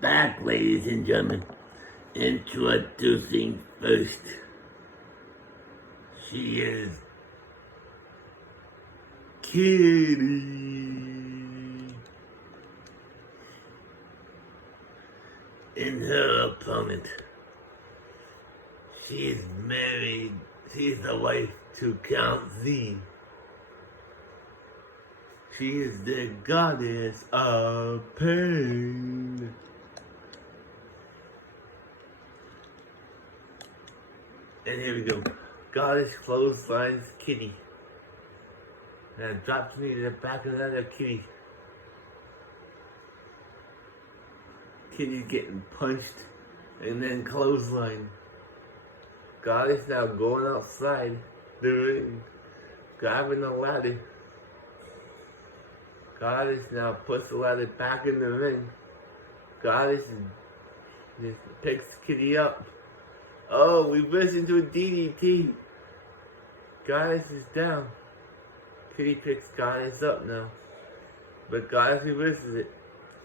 back, ladies and gentlemen. Introducing first. She is Kitty. And her opponent. She is married. She's the wife to Count Z. She is the goddess of pain. And here we go. Goddess clotheslines Kitty. And drops me to the back of another Kitty. Kitty's getting punched and then clothesline. Goddess now going outside the ring, grabbing the ladder. Goddess now puts the ladder back in the ring. Goddess just picks Kitty up. Oh, we burst into a DDT. Goddess is down. Kitty picks Goddess up now. But Goddess reverses it.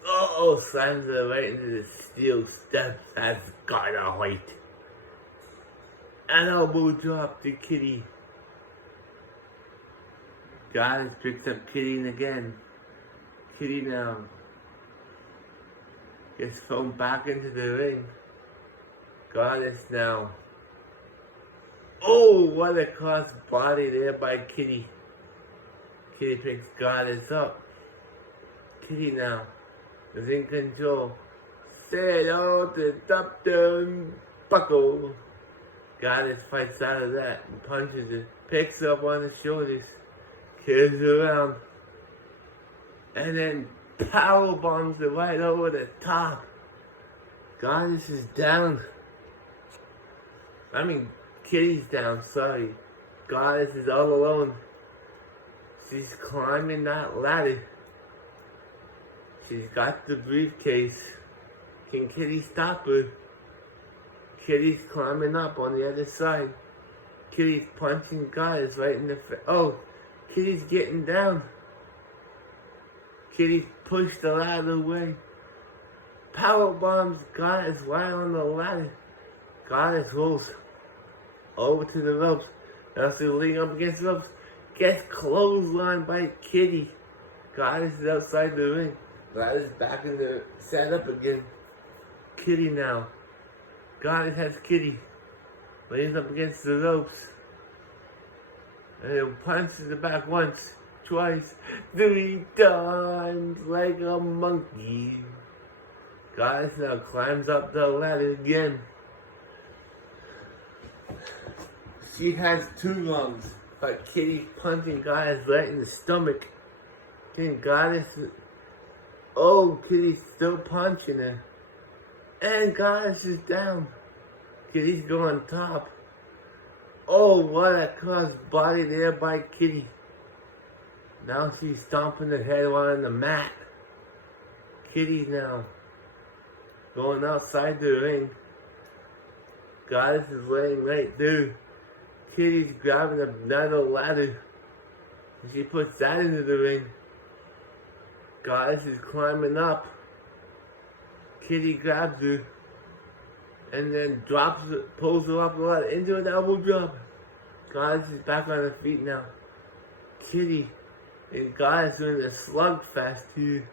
Oh, slams her right into the steel steps. That's gotta hurt. An elbow drop to Kitty. Goddess picks up Kitty again. Kitty now gets thrown back into the ring. Goddess now. Oh, what a cross body there by Kitty. Kitty picks Goddess up. Kitty now is in control. Say hello to top down buckle. Goddess fights out of that and punches her. Picks her up on the shoulders. Carries her around. And then power bombs her right over the top. Goddess is down. Kitty's down, sorry. Goddess is all alone. She's climbing that ladder. She's got the briefcase. Can Kitty stop her? Kitty's climbing up on the other side. Kitty's punching Goddess right in the face. Oh, Kitty's getting down. Kitty pushed the ladder away. Power bombs Goddess right on the ladder. Goddess rolls over to the ropes. Now she's leaning up against the ropes. Gets clotheslined by Kitty. Goddess is outside the ring. Goddess back in the setup again. Kitty now. Goddess has Kitty. Leans up against the ropes. And it punches the back once, twice, 3 times like a monkey. Goddess now climbs up the ladder again. She has 2 lungs, but Kitty's punching Goddess right in the stomach. And Goddess, oh, Kitty's still punching her. And Goddess is down. Kitty's going top. Oh, what a cross body there by Kitty. Now she's stomping her head on the mat. Kitty now going outside the ring. Goddess is laying right there. Kitty's grabbing another ladder. And she puts that into the ring. Goddess is climbing up. Kitty grabs her and then drops her, pulls her up the ladder into an elbow drop. Goddess is back on her feet now. Kitty and Goddess are in a slugfest here.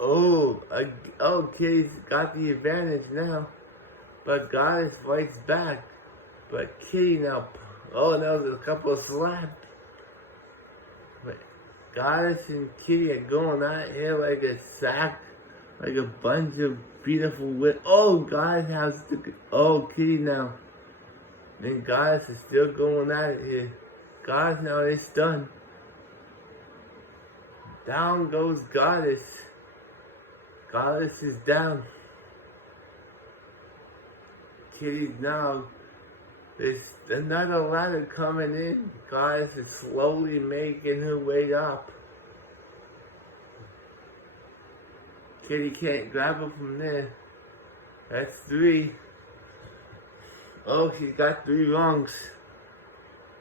Oh, Kitty's got the advantage now. But Goddess fights back. But Kitty now, now there's a couple of slaps. But Goddess and Kitty are going out here like a sack, like a bunch of beautiful women. Oh, Goddess has Kitty now. And Goddess is still going at it here. Goddess now is stunned. Down goes Goddess. Goddess is down. Kitty's now. There's another ladder coming in. Goddess is slowly making her way up. Kitty can't grab her from there. That's 3. Oh, she's got 3 rungs.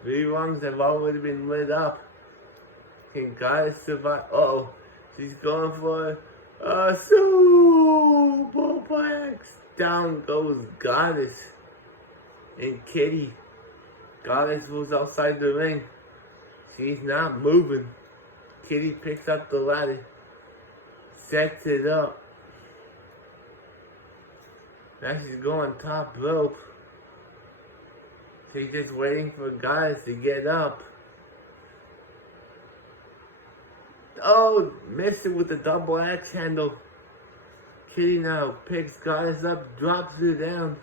3 rungs have already been lit up. Can Goddess survive? Uh-oh. She's going for Superplex. Down goes Goddess and Kitty. Goddess was outside the ring. She's not moving. Kitty picks up the ladder, sets it up. Now she's going top rope. She's just waiting for Goddess to get up. Oh, missed it with the double axe handle. Kitty now picks Goddess up, drops her down.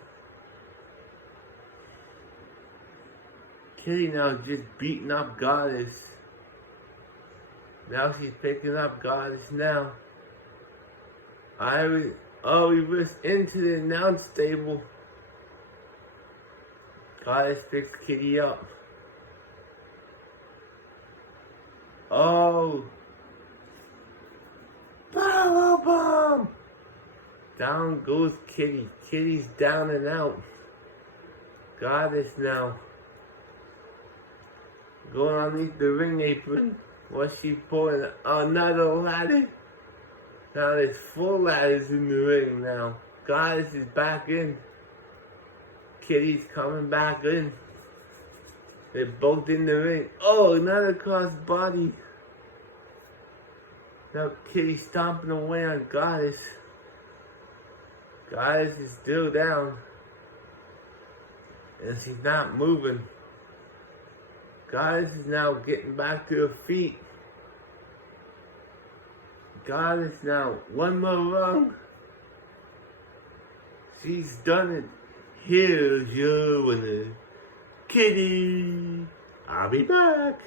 Kitty now just beating up Goddess. Now she's picking up Goddess now. We was into the announce table. Goddess picks Kitty up. Oh. Power bomb! Down goes Kitty. Kitty's down and out. Goddess now. Going underneath the ring apron. What's she pulling? Another ladder. Now there's 4 ladders in the ring now. Goddess is back in. Kitty's coming back in. They're both in the ring. Oh, another cross body. Now Kitty stomping away on Goddess. Goddess is still down. And she's not moving. Goddess is now getting back to her feet. Goddess now, one more rung. She's done it. Here's your winner, Kitty. I'll be back.